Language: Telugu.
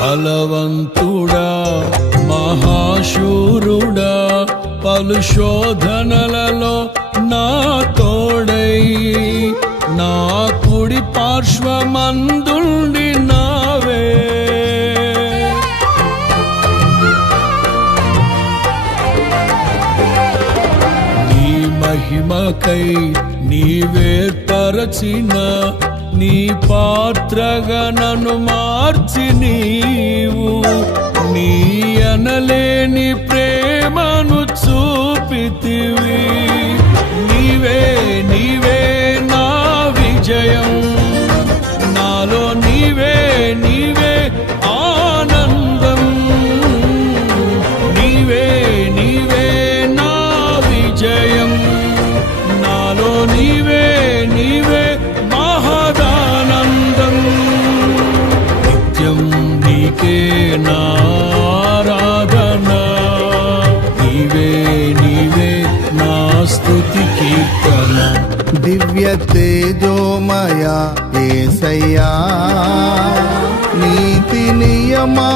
బలవంతుడా మహాశూరుడా పలు శోధనలలో నా తోడై నా కుడి పార్శ్వమందుండి నావే. నీ మహిమకై నీవేర్పరచిన నీ పాత్రగా నన్ను మార్చి నీవు నీ అనలేని ప్రేమను చూపితివి. నీవే నీవే నా విజయం, నాలో నీవే నీవే ఆనందం. నీవే నీవే నా విజయం, నాలో నీవే నీవే మహదానందం. నిత్యం నీకే నారాధన, నీవే నీవే నా స్తుతి కీర్తన. దివ్య తేజోమయ యేసయ్యా నీతి నియమా